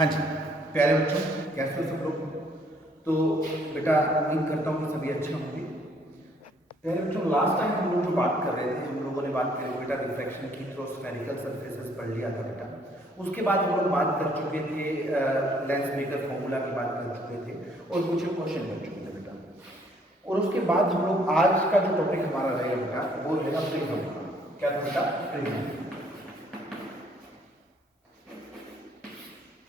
हाँ जी, प्यारे बच्चों, कैसे हो सब लोग? तो बेटा उम्मीद करता हूँ कि सभी अच्छे होंगे। प्यारे बच्चों, लास्ट टाइम हम लोग जो बात कर रहे थे, हम लोगों ने बात करी बेटा रिफ्रैक्शन की थ्रू स्फेरिकल सरफेसेस पढ़ लिया था बेटा। उसके बाद हम लोग बात कर चुके थे लेंस मेकर फॉर्मूला की बात कर चुके थे और कुछ क्वेश्चन कर चुके थे बेटा। और उसके बाद हम लोग आज का जो टॉपिक हमारा रहेगा बेटा वो रहेगा प्रिज्म। क्या था बेटा? प्रिज्म।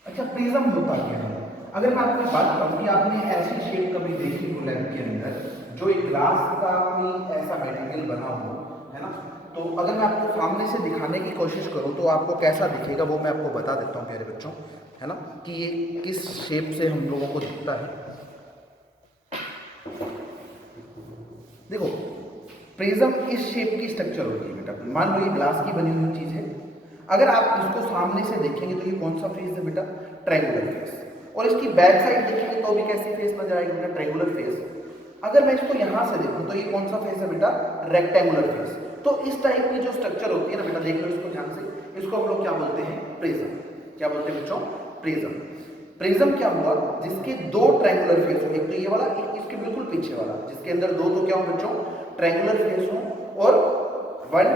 अच्छा, प्रिज्म होता क्या है? अगर मैं आपको बात करूं कि आपने ऐसी शेप कभी देखी हो लैंप के अंदर जो एक ग्लास का कोई ऐसा मटेरियल बना हो, है ना? तो अगर मैं आपको सामने से दिखाने की कोशिश करूं तो आपको कैसा दिखेगा वो मैं आपको बता देता हूं प्यारे बच्चों, है ना, कि ये किस शेप से हम लोगों को दिखता है। देखो, प्रिज्म इस शेप की स्ट्रक्चर होती है बेटा। मान लो ये ग्लास की बनी हुई चीज है। अगर आप इसको सामने से देखेंगे तो ये कौन सा फेस है बेटा? Triangular face. और इसकी बैक साइड देखेंगे तो भी कैसी फेस नजर आएगी बेटा? Triangular face. अगर मैं इसको यहां से देखूं तो ये कौन सा फेस है बेटा? Rectangular face. तो इस टाइप की जो स्ट्रक्चर होती है ना बेटा, देख लो इसको ध्यान से, इसको हम लोग क्या बोलते हैं? प्रिज्म। क्या बोलते हैं बच्चों? प्रिज्म। प्रिज्म क्या हुआ? जिसके दो ट्रायंगुलर फेस हो, एक तो ये वाला, एक इसके बिल्कुल पीछे वाला, जिसके अंदर दो तो क्या हो बच्चों? ट्रायंगुलर फेस हो, और 1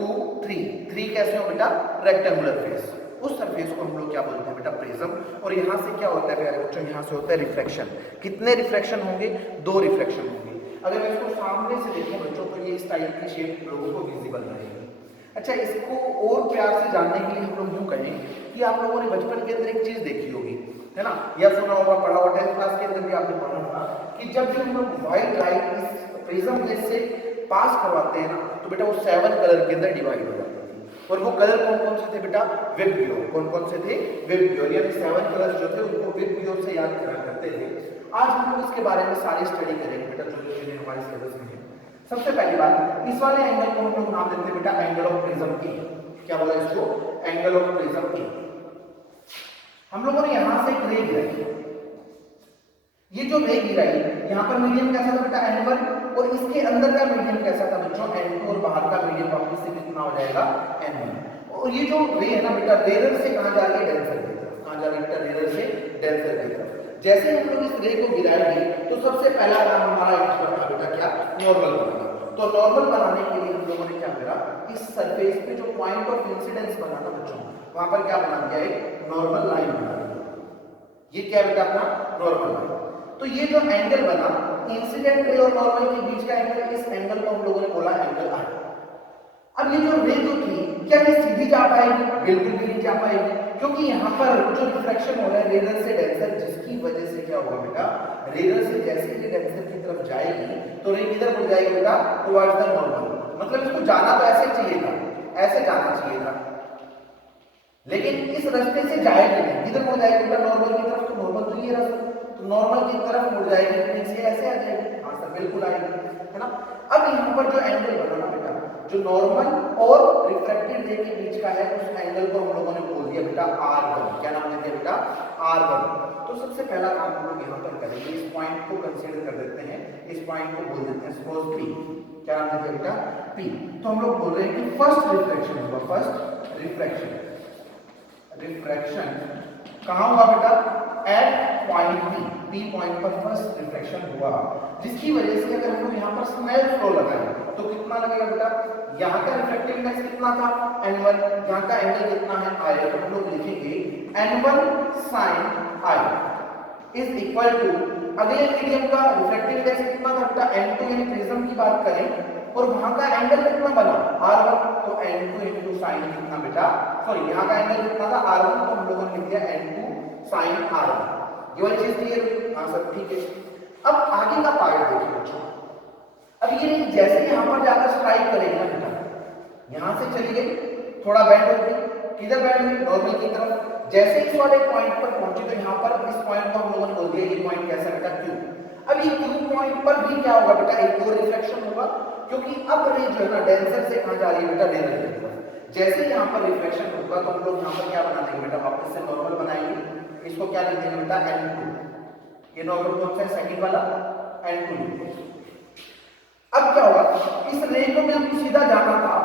2 3 कैसे हो बेटा? Rectangular face. उस सरफेस को हम लोग क्या बोलते हैं बेटा? प्रिज्म। और यहां से क्या होता है प्यारे बच्चों? यहां से होता है रिफ्रैक्शन। कितने रिफ्रैक्शन होंगे? 2 रिफ्रैक्शन होंगे। अगर मैं इसको सामने से देखूं बच्चों तो ये इस टाइप की शेप लोगों को विजिबल रहेगी। अच्छा, इसको और प्यार से जानने के लिए हम लोग यूं कहें कि आप लोगों ने बचपन के अंदर एक चीज देखी होगी, है ना, या सुना होगा, पढ़ा होगा, 10th क्लास के अंदर भी आपने पढ़ा था कि जब भी हम लोग व्हाइट लाइट इस प्रिज्म प्लेट से पास करवाते हैं ना तो बेटा वो 7 कलर के अंदर डिवाइड हो जाते हैं। और वो कलर कौन कौन से थे बेटा? विबग्योर। कौन कौन से थे? विबग्योर। यानी 7 कलर्स जो थे उनको विबग्योर से याद करा करते थे। आज हम लोग इसके बारे में सारी स्टडी करेंगे बेटा, जो जो चीजें हमारे सिलेबस में है। सबसे पहली बात, इस वाले एंगल को हम लोग नाम देते हैं बेटा एंगल ऑफ प्रिज्म ए। क्या बोला इसको? एंगल ऑफ प्रिज्म ए। हम लोगों ने यहां से एक रे गिराई, ये जो रे गिराई यहां पर मीडियम कैसा था बेटा? N1। और इसके अंदर का मीडियम कैसा था बच्चों? N2। और बाहर का मीडियम वापस से कितना हो जाएगा? N1। और ये जो रे है ना बेटा, रेयर से कहां जा रही है? डेंसर की तरफ। कहां जा रही है बेटा? रेयर से डेंसर की तरफ। जैसे हम लोग इस रे को गिराएंगे तो सबसे पहला काम हमारा था बेटा क्या? नॉर्मल बनाना। तो नॉर्मल बनाने के लिए हम लोगों ने क्या करा? इस सरफेस पे जो पॉइंट ऑफ इंसिडेंस बना था बच्चों, वहां पर क्या बना दिया? एक नॉर्मल लाइन बना दिया। ये क्या बेटा? अपना नॉर्मल लाइन। तो ये जो एंगल बना इंसिडेंट रे और नॉर्मल के बीच का एंगल, इस एंगल को हम लोगों ने बोला एंगल आई। अब ये जो रे जो थी, क्या ये सीधी जा पाएगी? बिल्कुल भी नहीं जा पाएगी, क्योंकि यहाँ पर जो रिफ्रैक्शन हो रहा है रेयर से डेंसर, जिसकी वजह से क्या होगा बेटा? रेयर से जैसे ही डेंसर की तरफ जाएगी तो रे किधर मुड़ जाएगी बेटा? Towards the normal. मतलब इसको जाना तो ऐसे चाहिए था, ऐसे जाना चाहिए था, लेकिन इस रास्ते से जाएगी नहीं। किधर मुड़ जाएगी बेटा? नॉर्मल की तरफ। तो नॉर्मल तो ये रास्ता, तो नॉर्मल की तरफ मुड़ जाएगी, नीचे ऐसे आ जाएगी। हाँ सर, बिल्कुल आएगी, है ना। अब यहाँ पर जो एंगल बना ना बेटा, जो नॉर्मल और रिफ्रैक्टेड रे के बीच का है, उस एंगल को हम लोगों ने बोल दिया बेटा R1। क्या नाम दे दिया बेटा? R1। तो सबसे पहला काम हम लोग यहाँ पर करेंगे, इस पॉइंट को कंसीडर कर देते हैं, इस पॉइंट को बोल देते हैं सपोज P। क्या नाम दे दिया बेटा? P। तो हम लोग बोल रहे हैं कि फर्स्ट रिफ्रैक्शन होगा, फर्स्ट रिफ्रैक्शन। रिफ्रैक्शन कहां हुआ बेटा? एट पॉइंट P पॉइंट पर फर्स्ट रिफ्रैक्शन हुआ, जिसकी वजह से अगर हम लोग यहां पर स्नेल फ्लो लगाएं तो कितना लगेगा बेटा? यहां का रिफ्रैक्टिव इंडेक्स कितना था? N1। यहां का एंगल कितना है? I। तो हम लोग लिखेंगे N1 sin I is equal to, अगले मीडियम का रिफ्रैक्टिव इंडेक्स कितना था बेटा? N2। यानी प्रिज्म की बात करें और वहां का एंगल कितना बना? R1। तो N2 into sin कितना बेटा? सॉरी, यहाँ का एंगल कितना था? R1। तो हम लोगों ने लिख दिया N2 sin R1। ये वाली चीज क्लियर? हाँ सर, ठीक है। अब आगे का पार्ट देखिए बच्चों। अब ये जैसे यहाँ पर जाकर स्ट्राइक करेगी ना बेटा, यहाँ से चली गई, थोड़ा बैंड हो गई, किधर बैंड हुई? नॉर्मल की तरफ। जैसे इस वाले पॉइंट पर पहुंची तो यहाँ पर इस पॉइंट को हम लोगों ने बोल दिया ये पॉइंट कैसा बेटा? Q। अब ये Q पॉइंट पर भी क्या होगा बेटा? एक और रिफ्लेक्शन होगा, क्योंकि अब रे जो है ना डेंसर से कहां जा रही है बेटा? रेयर की तरफ। जैसे यहाँ पर रिफ्लेक्शन होगा तो हम लोग यहाँ पर क्या बना देंगे बेटा? वापस से नॉर्मल बनाएंगे। इसको क्या लिख देंगे बेटा? N2। ये नॉर्मल कौन सा है? सेकंड वाला, N2। अब क्या होगा? इस रे को बिल्कुल सीधा जाना था,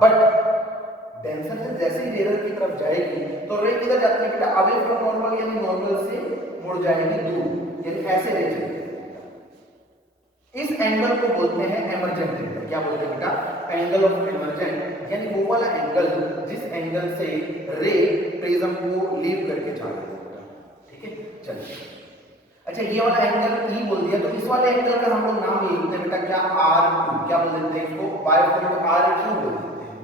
बट टेंशन से जैसे ही रेयर की तरफ जाएगी तो रे किधर जाती है बेटा, अवे फ्रॉम नॉर्मल, यानी नॉर्मल से मुड़ जाएगी दूर, यानी ऐसे रे चलेगी। इस एंगल को बोलते हैं एमर्जेंट एंगल। क्या बोलते हैं बेटा, एंगल ऑफ एमर्जेंट, यानी वो वाला एंगल जिस एंगल से रे प्रिज्म को लीव करके जा रही है। ठीक है, चलिए अच्छा ये वाला एंगल ई बोल दिया, तो इस वाले एंगल का हम लोग नाम ये लिखते हैं बेटा क्या, R2। क्या बोल देते हैं इसको, बायफोल्ड R2 बोल देते हैं।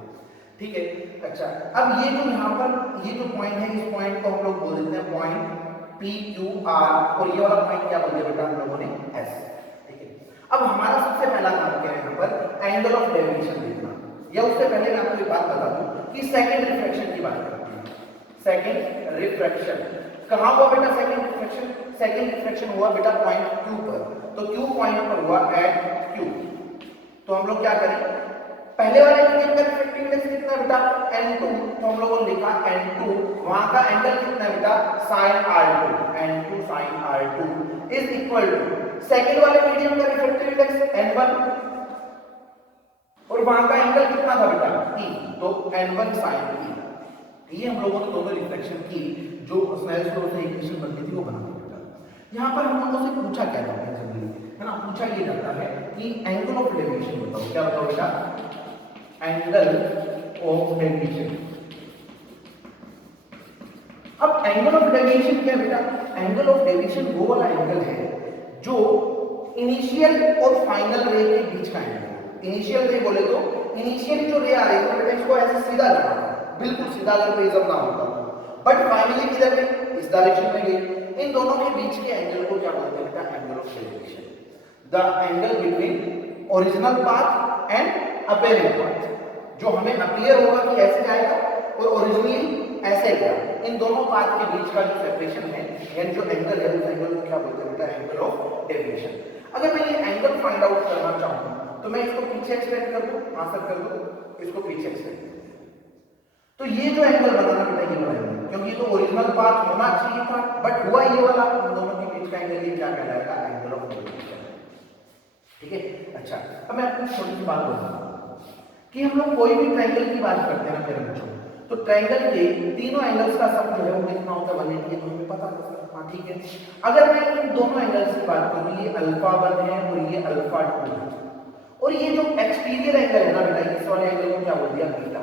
ठीक है, अच्छा अब ये जो यहाँ पर ये जो पॉइंट है, इस पॉइंट को हम लोग बोल देते हैं पॉइंट PQR, और ये वाला पॉइंट क्या बोल दिया बेटा हम लोगों ने, S। ठीक है, अब हमारा सबसे पहला काम क्या है यहाँ पर, एंगल ऑफ डेविएशन देखना। या उससे पहले मैं आपको एक बात बता दूं कि सेकंड रिफ्रैक्शन की बात करते हैं। सेकंड रिफ्रैक्शन कहाँ हुआ बेटा, सेकंड रिफ्रैक्शन, सेकंड रिफ्रैक्शन हुआ बेटा पॉइंट Q पर। तो Q पॉइंट पर हुआ एट Q। तो हम लोग क्या करें, पहले वाले मीडियम का रिफ्रैक्टिव इंडेक्स कितना बेटा, N2, तो हम लोगों ने लिखा N2, वहां का एंगल कितना है बेटा, sin R2, N2 sin R2 is equal to second वाले मीडियम का रिफ्रैक्टिव इंडेक्स N1, और वहां का एंगल कितना था बेटा E, तो N1 sin E। ये हम लोगों ने दोनों रिफ्लेक्शन की जो स्नेल्स लॉ से इक्वेशन बनती थी वो बना दिया। यहाँ पर हम लोगों से पूछा क्या जाता है जनरली, है ना, पूछा ये जाता है कि एंगल ऑफ डेविएशन बताओ। क्या बताओ बेटा, एंगल ऑफ डेविएशन। अब एंगल ऑफ डेविएशन क्या बेटा, एंगल ऑफ डेविएशन वो वाला एंगल है जो इनिशियल और फाइनल रे के बीच का एंगल। इनिशियल रे बोले तो इनिशियली जो रे आ रही है बेटा इसको ऐसे सीधा लगाना, बिल्कुल सीधा अगर प्रिज्म ना होता, बट फाइनली किधर गई, इस डायरेक्शन में गई। इन दोनों के बीच के एंगल को क्या बोलते हैं बेटा, angle of deviation. The angle between original path and appearing path, जो हमें अपीयर होगा कि ऐसे जाएगा और ओरिजिनली ऐसे गया, इन दोनों पाथ के बीच का जो सेपरेशन है, यानी जो एंगल है उस एंगल को क्या बोलते हैं बेटा, एंगल ऑफ डेविएशन। अगर मैं ये एंगल फाइंड आउट करना चाहूँ तो मैं इसको पीछे एक्सटेंड कर दूं, हां सर कर दूं, इसको पीछे एक्सटेंड। तो ये जो एंगल बना ना बेटा, ये वाला एंगल, क्योंकि ये तो ओरिजिनल पाथ होना चाहिए था बट हुआ ये वाला, इन दोनों के बीच का एंगल ये क्या कहलाएगा, एंगल ऑफ डेविएशन। ठीक है, अच्छा अब मैं आपको छोटी सी बात बताऊं कि हम लोग कोई भी ट्रायंगल की बात करते हैं ना मेरे बच्चों, तो ट्रायंगल के तीनों एंगल्स का सम जो है वो कितना होता है, 180 है, तो हमें पता है। हाँ ठीक है, अगर मैं इन दोनों एंगल्स की बात करूं, ये α1 है और ये α2 है, और ये जो एक्सटीरियर एंगल है ना बेटा, इस वाले एंगल को क्या बोल दिया, बीटा।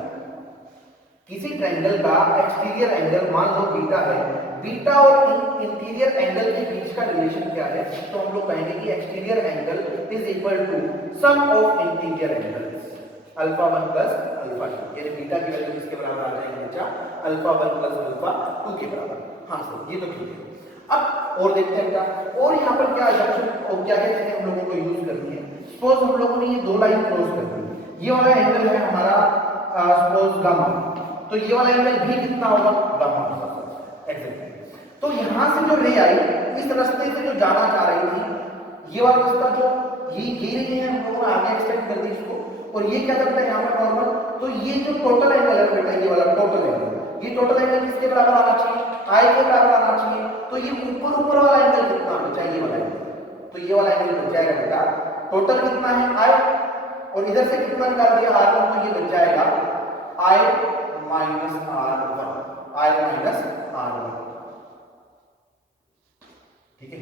किसी ट्रायंगल का एक्सटीरियर एंगल मान लो बीटा है, बीटा और इंटीरियर एंगल के बीच का रिलेशन क्या है, तो हम लोग कहेंगे कि exterior angle is equal to sum of interior angles α1 plus α2, यानी बीटा की वैल्यू किसके बराबर आ जाएगी बच्चा, α1 प्लस α2 के बराबर। हाँ सर ये तो ठीक है। अब और देखते हैं बेटा, और यहाँ पर क्या असम्पशन और क्या क्या चीजें हम लोगों को यूज करनी है। सपोज हम लोगों ने ये दो लाइन क्रॉस कर दी, ये वाला एंगल है हमारा सपोज गामा, तो ये वाला एंगल भी कितना होगा, गामा होगा एग्जैक्टली। तो यहाँ से जो रे आई, इस रास्ते से जो जाना चाह रही थी, ये वाला रास्ता जो ये रे है हम लोगों ने आगे एक्सटेंड कर दी इसको, और ये क्या करता है यहाँ पर नॉर्मल, तो ये जो टोटल एंगल है बेटा, ये वाला टोटल एंगल, ये टोटल एंगल किसके बराबर आना चाहिए, आई के बराबर आना चाहिए। तो ये ऊपर वाला एंगल कितना होना चाहिए, वाला एंगल, तो ये वाला एंगल बन जाएगा बेटा, टोटल कितना है आई, और इधर से कितना निकाल दिया r1, तो ये बन जाएगा i minus r1, i minus r1। ठीक है,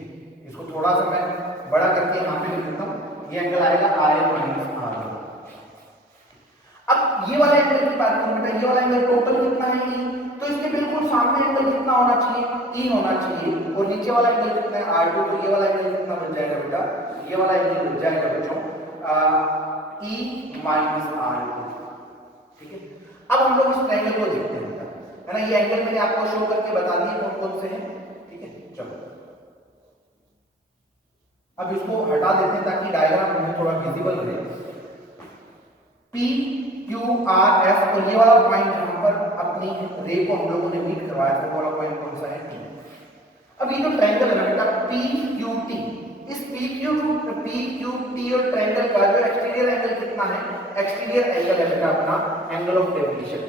इसको थोड़ा सा मैं बड़ा करके यहाँ पे लिख देता हूँ, ये एंगल आएगा i माइनस r1। अब ये वाला एंगल की बात करूं बेटा, ये वाला एंगल टोटल कितना है e, तो इसके बिल्कुल सामने एंगल कितना होना चाहिए, e होना चाहिए, और नीचे वाला एंगल कितना है r2, तो ये वाला एंगल कितना बन जाएगा बेटा, ये वाला एंगल बन जाएगा बच्चों e माइनस r2। ठीक है, अब हम लोग इस ट्रायंगल को देखते हैं बेटा, है ना, ये एंगल मैंने आपको शो करके बता दिए कौन कौन से हैं। ठीक है, चलो अब इसको हटा देते हैं ताकि डायग्राम हमें थोड़ा विजिबल रहे। P Q R S, और ये वाला पॉइंट यहाँ पर अपनी रे को हम लोगों ने मीट करवाया था, वाला पॉइंट कौन सा है, T। अब ये जो ट्रायंगल है ना बेटा P Q T, इस P Q T और ट्रायंगल का जो एक्सटीरियर एंगल कितना है, एक्सटीरियर एंगल है बेटा अपना एंगल ऑफ डेविएशन,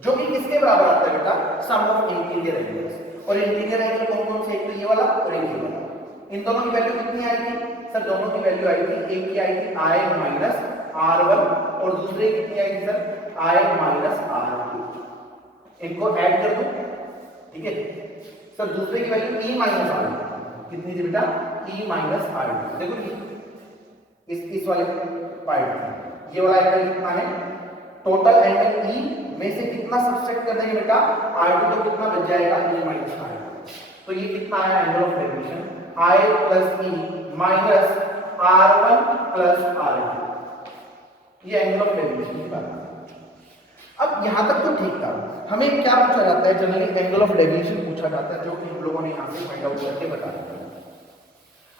जो कि किसके बराबर आता है बेटा, सम ऑफ इंटीरियर एंगल्स। और इंटीरियर एंगल कौन कौन से, एक तो ये वाला और एक ये वाला, इन दोनों की वैल्यू कितनी आई थी सर, दोनों की वैल्यू आई थी, एक की आई थी i माइनस r1 और दूसरे कितनी आई थी sir, I minus R Q, इनको ऐड कर दो, ठीक है सर। दूसरे की वैल्यू E माइनस आर कितनी थी बेटा, E माइनस आर। देखो इस वाले पार्ट ये वाला एंगल कितना है, टोटल एंगल E में से कितना सब्सट्रैक्ट कर देंगे बेटा, R2, तो कितना बच जाएगा E माइनस आर। तो ये कितना आया angle of deviation, I plus E minus R1 plus R2, ये एंगल ऑफ डेविएशन की बात है। अब यहां तक तो ठीक था, हमें क्या पूछा जाता है, जनरली एंगल ऑफ डेविएशन पूछा जाता है, जो कि हम लोगों ने यहां से फाइंड आउट करके बता दिया।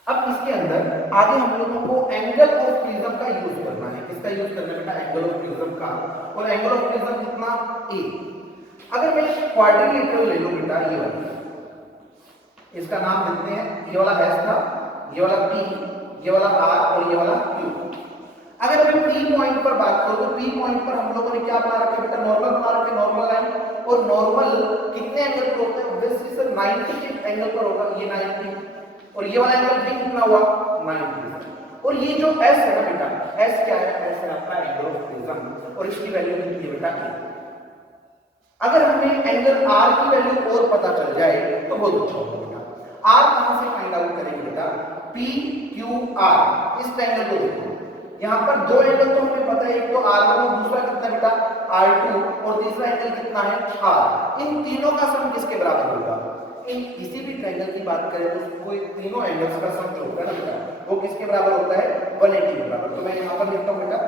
अब इसके अंदर आगे हम लोगों को एंगल ऑफ प्रिज्म का यूज करना है। किसका यूज करना है बेटा, एंगल ऑफ प्रिज्म का। और एंगल ऑफ प्रिज्म कितना, ए। अगर मैं क्वाड्रिलेटरल ले लूं बेटा, ये वाला, इसका नाम देते हैं, ये वाला एस था, ये वाला पी, ये वाला आर और ये वाला क्यू। अगर मैं पी पॉइंट पर बात करूं तो पी पॉइंट पर हम लोगों ने क्या बना रखा है बेटा, नॉर्मल बना रखा है, नॉर्मल लाइन। और नॉर्मल कितने एंगल पर होता है, ऑब्वियसली सर 90 के एंगल पर होगा, ये 90, और ये वाला एंगल भी कितना हुआ 90। और ये जो एस है ना बेटा, एस क्या है, एस है आपका एंगल ऑफ प्रिज्म, और इसकी वैल्यू कितनी है बेटा, ए। अगर हमें एंगल आर की वैल्यू और पता चल जाए तो बहुत अच्छा होगा बेटा। आर कहां से फाइंड आउट करेंगे बेटा, पी क्यू आर। इस एंगल को देखो, यहां पर दो एंगल तो हमें पता है, एक तो R1 और दूसरा कितना बेटा R2, और तीसरा एंगल कितना है R। इन तीनों का सम किसके बराबर होगा, इन किसी भी ट्रायंगल की बात करें तो कोई तीनों एंगल्स का सम जो होगा ना बेटा, वो किसके बराबर होता है, 180 के बराबर। तो मैं यहां पर लिखता हूं बेटा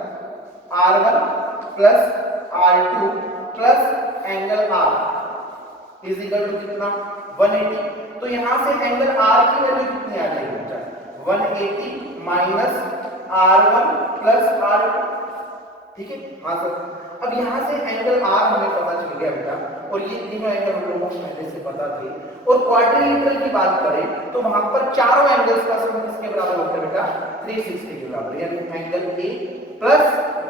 R1 plus R2 plus angle R is equal to कितना 180। तो यहां से एंगल R की वैल्यू कितनी आ जाएगी बेटा, 180 माइनस R1 प्लस R2, ठीक है। हाँ सर, अब यहां से एंगल R हमें पता चल गया बेटा, और ये तीनों एंगल हम लोगों को पहले से पता थे। और क्वाड्रिलेटरल की बात करें तो वहां पर चारों एंगल्स का सम किसके बराबर होता है बेटा, 360 के बराबर, यानी angle A plus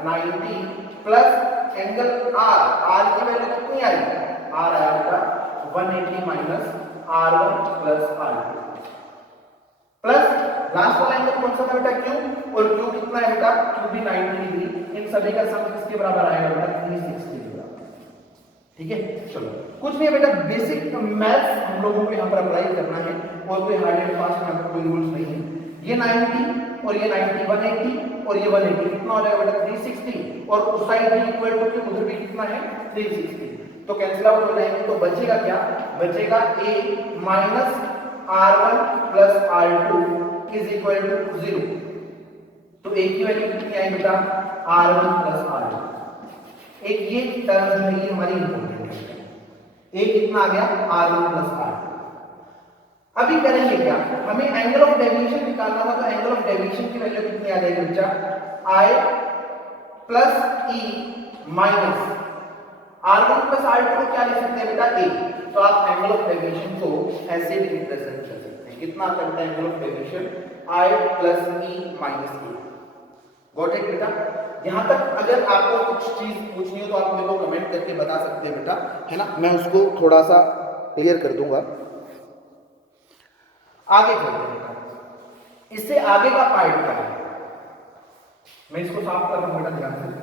90 plus angle R की वैल्यू कितनी आई, R आया बेटा 180 minus R1 plus R2 plus last वाला एंगल कौन सा था बेटा, क्यू। और क्यू कितना है बेटा, क्यू भी 90 डिग्री। इन सभी का सम किसके बराबर आएगा बेटा, 360 के बराबर, ठीक है। चलो कुछ नहीं है बेटा, बेसिक मैथ्स हम लोगों को यहां पर अप्लाई करना है, और कोई हार्ड एंड फास्ट यहां पर कोई रूल्स नहीं है। ये 90 और ये 90 180 और ये 180 कितना हो जाएगा बेटा 360, और उस साइड भी इक्वल टू के उधर भी कितना है 360, तो कैंसिल आउट हो जाएंगे। तो बचेगा क्या, बचेगा a minus R1 plus R2 is equal to 0। तो a की वैल्यू कितनी आई बेटा, R1 प्लस R2। एक ये टर्म जो है ये हमारी इंपॉर्टेंट है, a कितना आ गया R1 प्लस R2। अभी करेंगे क्या, हमें एंगल ऑफ डेविएशन निकालना था, तो एंगल ऑफ डेविएशन की वैल्यू कितनी आ जाएगी बच्चा, I plus E minus R1 plus R2 को क्या लिख सकते हैं बेटा, a। तो आप एंगल ऑफ डेविएशन को ऐसे भी रिप्रेजेंट कर सकते हैं, कितना करता है angle of deviation, I plus E minus a। Got it बेटा। यहां तक अगर आपको कुछ चीज पूछनी हो तो आप मेरे को कमेंट करके बता सकते हैं बेटा, है ना, मैं उसको थोड़ा सा क्लियर कर दूंगा। आगे चलते हैं, इससे आगे का पार्ट क्या है, मैं इसको साफ कर रहा हूं बेटा ध्यान से।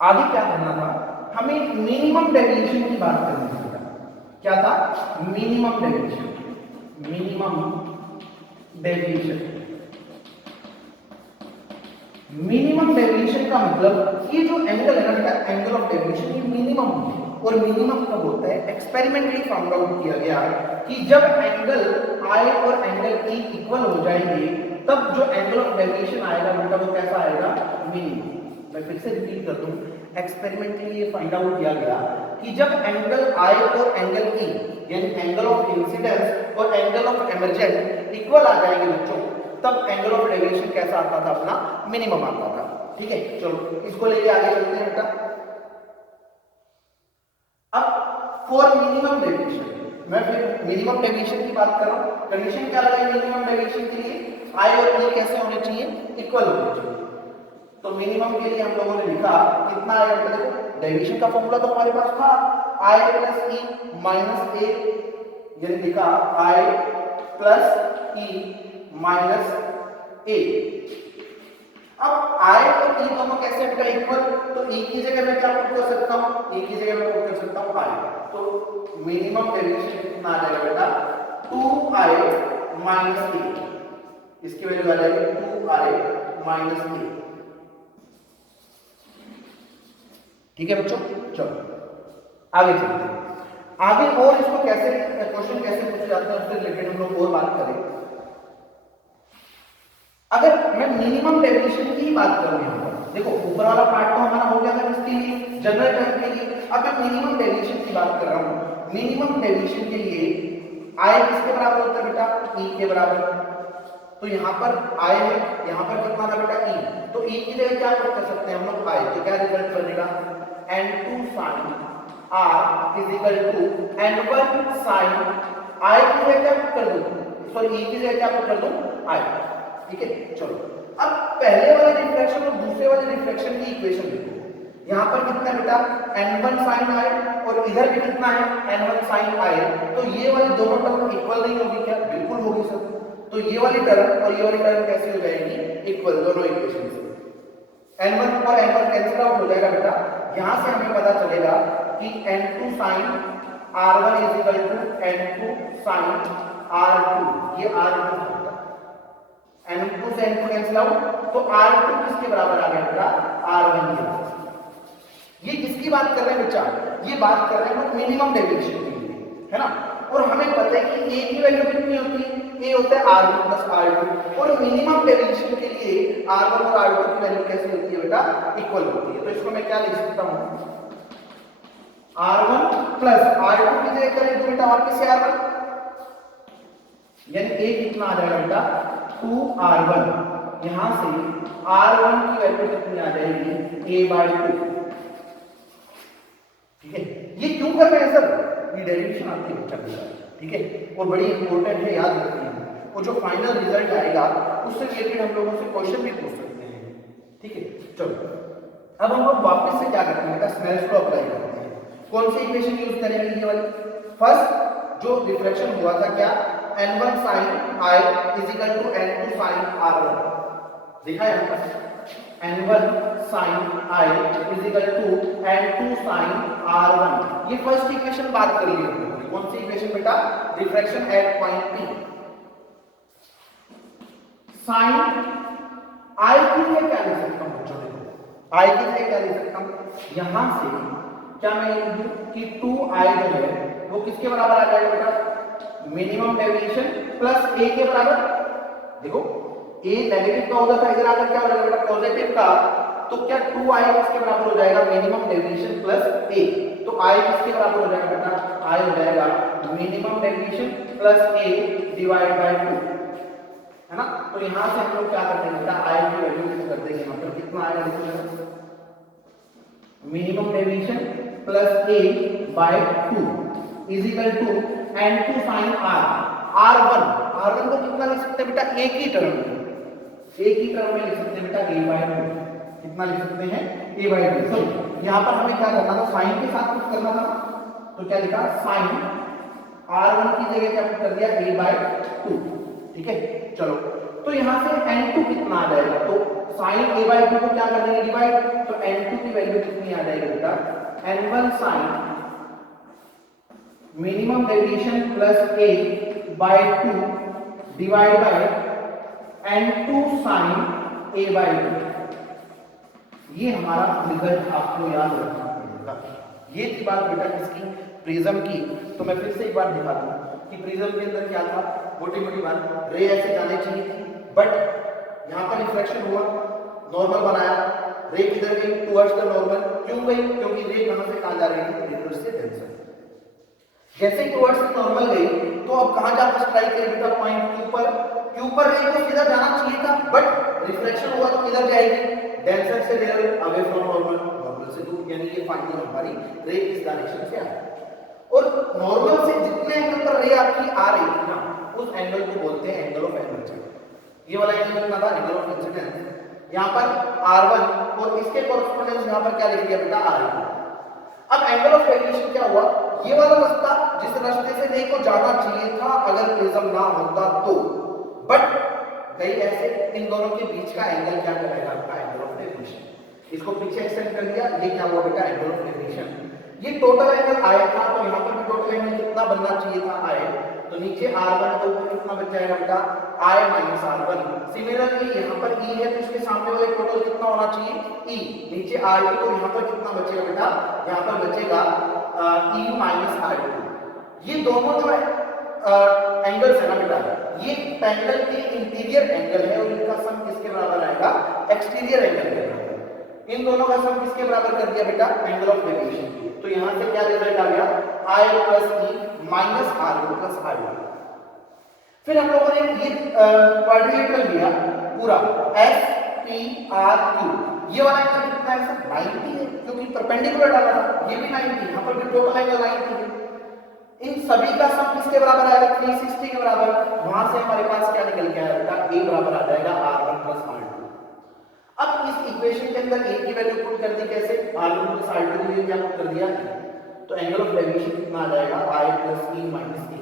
आगे क्या करना था, हमें मिनिमम डेविएशन की बात करनी थी। क्या था, minimum deviation, minimum deviation. Minimum deviation का मतलब ये जो एंगल है ना, एंगल ऑफ डेविएशन ये मिनिमम है। और मिनिमम कब होता है, एक्सपेरिमेंटली फाउंड आउट किया गया कि जब एंगल I और एंगल E इक्वल हो जाएंगे तब जो एंगल ऑफ डेविएशन आएगा बेटा वो कैसा आएगा, मिनिमम। मैं फिर से रिपीट कर दूं, एक्सपेरिमेंटली ये फाइंड आउट किया गया कि जब एंगल I और एंगल E यानी एंगल ऑफ इंसिडेंस और एंगल ऑफ एमर्जेंट इक्वल आ जाएंगे बच्चों, तब एंगल ऑफ डेविएशन कैसा आता था, अपना मिनिमम आता था, ठीक है। चलो इसको लेके आगे चलते हैं बेटा। अब फॉर मिनिमम डेविएशन, मैं फिर मिनिमम डेविएशन की बात कर रहा हूं। कंडीशन क्या लगाई मिनिमम डेविएशन के लिए, I और E कैसे होने चाहिए, इक्वल होने चाहिए। तो मिनिमम के लिए हम लोगों ने लिखा कितना आएगा, देखो डेविएशन का फॉर्मूला तो हमारे पास था, I plus E minus a, यानी लिखा I plus E minus a। अब I और E दोनों कैसे बेटा इक्वल, तो E की जगह मैं क्या पुट कर सकता हूँ, E की जगह मैं पुट कर सकता हूँ I, तो मिनिमम डेविएशन कितना आ जाएगा बेटा 2I माइनस A, इसकी वैल्यू आ जाएगी 2I माइनस A। ठीक है बच्चों, चलो आगे चलते हैं। आगे और इसको कैसे क्वेश्चन कैसे पूछे जाते हैं उससे रिलेटेड हम लोग और बात करें। अगर मैं मिनिमम डेविएशन की बात करूं यहां पर, देखो ऊपर वाला पार्ट तो हमारा हो गया था किसके लिए, जनरल टर्म के लिए। अब मैं मिनिमम डेविएशन की बात कर रहा हूं। मिनिमम डेविएशन के लिए I किसके बराबर होता है बेटा, E के बराबर। तो यहाँ पर I है, यहाँ पर कितना था बेटा E, तो E की जगह क्या कर सकते हैं हम लोग I, तो क्या रिजल्ट बनेगा N2 sin R is equal to N1 sin I की जगह क्या कर दूं, सॉरी E की जगह क्या कर दूं I। ठीक है, चलो अब पहले वाले रिफ्लेक्शन और दूसरे वाले रिफ्लेक्शन की इक्वेशन देखो। यहाँ पर कितना बेटा N1 sin I और इधर भी कितना है N1 sin I, तो ये वाली दोनों टर्म इक्वल नहीं होगी क्या, बिल्कुल होगी सर। तो ये वाली टर्म और ये वाली टर्म कैसे हो जाएगी इक्वल, दोनों इक्वेशन से N1 और N1 कैंसिल आउट हो जाएगा बेटा। यहां से हमें पता चलेगा कि N2 sin R1 is equal to N2 sin R2, ये R2 N2 से N2 कैंसिल आउट, तो R2 किसके बराबर आ गया बेटा R1 के। ये किसकी बात कर रहे हैं बच्चा, ये बात कर रहे हैं मिनिमम डेविएशन के लिए, है ना। और हमें पता है कि A की वैल्यू कितनी होती है, A होता है R1 प्लस R2, और मिनिमम डेविएशन के लिए R1 और R2 की वैल्यू कैसे होती है बेटा इक्वल होती है। तो इसको मैं क्या लिख सकता हूं R1 प्लस R2 की जगह क्या लिख दूं बेटा वापस से R1, यानी A कितना आ जाएगा बेटा 2R1, यहां से R1 की वैल्यू कितनी आ जाएगी A/2। ठीक है, ये क्यों कर रहे हैं सर, ये डेरिवेशन आपकी बच्चा पूछा है, ठीक है, और बड़ी इंपॉर्टेंट है, याद रखनी है। और जो फाइनल रिजल्ट आएगा उससे रिलेटेड हम लोगों से क्वेश्चन भी पूछ सकते हैं। ठीक है, चलो अब हम लोग वापस से क्या करते हैं बेटा स्नेल्स लॉ अप्लाई करते हैं। कौन सी इक्वेशन यूज करेंगे, ये वाली। फर्स्ट जो रिफ्लेक्शन हुआ था क्या N1 sin I is equal to N2 sin R1, देखा है यहाँ पर N1 sin I is equal to N2 sin R1, ये फर्स्ट इक्वेशन बात कर ली हमने। कौन सी इक्वेशन बेटा, refraction at point P। sin I की जगह क्या लिख सकता हूं बच्चों, देखो I की जगह क्या लिख सकता हूं, यहां से क्या मैं लिख दूं कि 2I जो है वो किसके बराबर आ जाएगा बेटा मिनिमम डेविएशन प्लस A के बराबर। देखो A नेगेटिव का होता था, इधर आकर क्या हो जाएगा बेटा पॉजिटिव का, तो क्या 2I किसके बराबर हो जाएगा मिनिमम डेविएशन प्लस A, तो I किसके बराबर हो जाएगा बेटा I हो जाएगा minimum deviation plus A divide by 2, है ना। तो यहां से हम लोग क्या करते हैं बेटा I की वैल्यू कर देंगे, मतलब कितना आएगा देखो minimum deviation plus A by 2 is equal to N2 sin R, R1 को कितना लिख सकते हैं बेटा A की टर्म में, A की टर्म में लिख सकते हैं बेटा A/2, कितना लिख सकते हैं A/2। तो यहाँ पर हमें क्या करना था, साइन के साथ कुछ करना था, तो क्या लिखा साइन R1 की जगह क्या कर दिया A/2। ठीक है, चलो तो यहाँ से N2 कितना आ जाएगा, तो साइन A/2 को क्या कर देंगे डिवाइड, तो N2 की वैल्यू कितनी आ जाएगी बेटा N1 sin minimum deviation plus A/2 divide by N2 sin A/2। ये हमारा रिजल्ट आपको याद रखना पड़ेगा। ये थी बात बेटा किसकी, प्रिज्म की। तो मैं फिर से एक बार दिखा दूं कि प्रिज्म के अंदर क्या था, मोटी मोटी बात, रे ऐसे जाने चाहिए थी, बट यहाँ पर रिफ्लेक्शन हुआ, नॉर्मल बनाया, रे किधर गई टुवर्ड्स द नॉर्मल, क्यों गई, क्योंकि रे कहां से कहां जा रही है रिवर्स से टेंशन। जैसे ही टुवर्ड्स नॉर्मल गई तो अब कहां जाकर स्ट्राइक करेगी बेटा पॉइंट Q पर रे को सीधा जाना चाहिए था, बट रिफ्लेक्शन हुआ तो किधर जाएगी डेंसर से rare away from normal, normal से दूर, यानी ये फाइनल हमारी रे इस डायरेक्शन से आ रही है। और नॉर्मल से जितने एंगल पर रे आपकी आ रही थी ना उस एंगल को बोलते हैं एंगल ऑफ इन्सिडेंस। ये वाला एंगल कितना था एंगल ऑफ इन्सिडेंस, यहाँ पर R1 और इसके कॉरेस्पोंडेंस यहाँ पर क्या लिख दिया बेटा R2। अब एंगल ऑफ वेरिएशन क्या हुआ, ये वाला रास्ता जिस रास्ते से रे को जाना चाहिए था अगर प्रिज्म ना होता तो, बट गई ऐसे, इन दोनों के बीच का एंगल क्या कहलाएगा आपका डेरिवेशन। इसको पीछे एक्सटेंड कर दिया, ये क्या हुआ बेटा एंगल ऑफ डेरिवेशन। ये टोटल एंगल आए था, तो यहाँ पर भी टोटल एंगल कितना बनना चाहिए था आए, तो नीचे r1 के ऊपर कितना बच जाएगा बेटा i माइनस r1। सिमिलरली यहाँ पर e है तो इसके सामने वाले टोटल कितना होना चाहिए e, नीचे r2 तो यहाँ पर कितना बचेगा बेटा, यहाँ पर बचेगा e माइनस r2। ये दोनों जो एंगल्स है ना बेटा, ये पैरेलल के इंटीरियर एंगल है और इनका सम किसके बराबर आएगा, एक्सटीरियर एंगल के बराबर। इन दोनों का सम किसके बराबर कर दिया बेटा, एंगल ऑफ डेरिवेशन। तो यहां से क्या रिजल्ट आ गया i plus e minus r2 plus r1। फिर हम लोगों ने ये क्वाड्रिलेटरल लिया पूरा s p r q, ये वाला एंगल कितना है सर 90 है, क्योंकि परपेंडिकुलर डाला था, ये भी 90, यहां पर भी टोटल एंगल 90 है। इन सभी का सम किसके बराबर आएगा 360 के बराबर। वहां से हमारे पास क्या निकल के आया बेटा, a बराबर आ जाएगा r1 प्लस r2। अब इस इक्वेशन के अंदर a की वैल्यू पुट कर दी, कैसे r1 प्लस r2 की वैल्यू क्या पुट कर दिया, तो एंगल ऑफ डेरिवेशन कितना आ जाएगा i plus e minus a।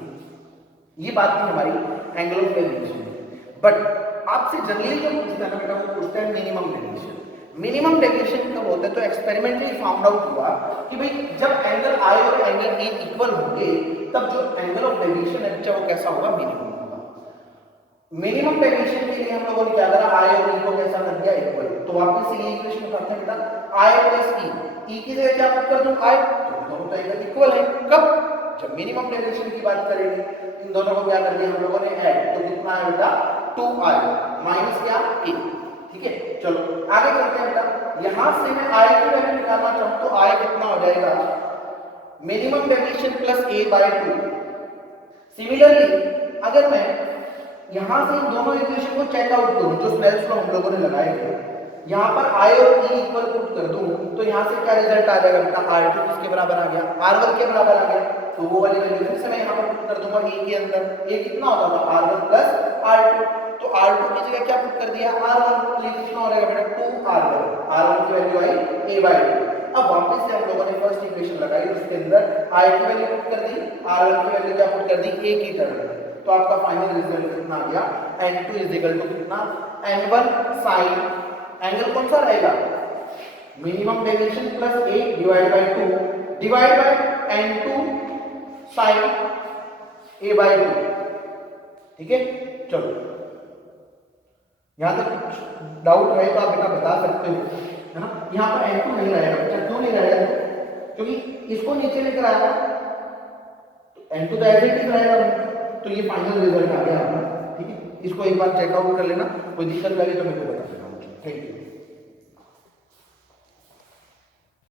ये बात थी हमारी एंगल ऑफ डेरिवेशन। बट आपसे जनरली जो पूछता है ना बेटा, वो पूछता है मिनिमम डेरिवेशन। मिनिमम डेविएशन कब होता है, तो एक्सपेरिमेंटली फाउंड आउट हुआ कि भाई जब एंगल i और एंगल a इक्वल होंगे तब जो एंगल ऑफ डेविएशन है बच्चा वो कैसा होगा, मिनिमम होगा। मिनिमम डेविएशन के लिए हम लोगों ने क्या करा, i और e को कैसा कर दिया इक्वल। तो वापस से ये इक्वेशन उठाते हैं बेटा, i प्लस e की जगह क्या पुट कर दूं i, तो दोनों तो एंगल इक्वल है। कब, जब मिनिमम डेविएशन की बात करेंगे। इन दोनों को क्या कर दिया हम लोगों ने ऐड, तो कितना है बेटा 2i माइनस क्या a। ठीक है, चलो आगे करते हैं बेटा। यहां से मैं i की वैल्यू निकालना चाहूं तो i कितना हो जाएगा, minimum deviation plus a by 2। Similarly अगर मैं यहां से इन दोनों इक्वेशन को चेक आउट करूं जो स्नेल्स लॉ हम लोगों ने लगाए थे, यहां पर i और e इक्वल पुट कर दूं तो यहां से क्या रिजल्ट आ जाएगा बेटा, r2 किसके बराबर आ गया, r1 के बराबर आ गया। तो वो वाली वैल्यू फिर से मैं यहां पर पुट कर दूंगा a के अंदर, a कितना होता था r1 प्लस r2, तो r2 की जगह क्या पुट कर दिया r1, तो ये कितना हो जाएगा बेटा 2r1 की वैल्यू आई a बाय 2। अब वापस से हम लोगों ने फर्स्ट इक्वेशन लगाई, उसके अंदर i की वैल्यू पुट कर दी, r1 की वैल्यू क्या पुट कर दी a की टर्म, तो आपका फाइनल रिजल्ट कितना आ गया, n2 इज इक्वल टू कितना n1 sin, एंगल कौन सा रहेगा, minimum deviation plus a divide by 2 divide by n2 sin a by 2। ठीक है, चलो यहां तक कुछ डाउट है तो आप बेटा बता सकते हो, है ना। यहां पर n2 नहीं रहेगा बच्चा, क्यों नहीं रहेगा, क्योंकि इसको नीचे लेकर आया n2 तो ऐसे ही रहेगा। तो ये फाइनल रिजल्ट आ गया आपका। ठीक है, इसको एक बार चेकआउट कर लेना, कोई दिक्कत लगे तो मेरे को बता देना। Thank you.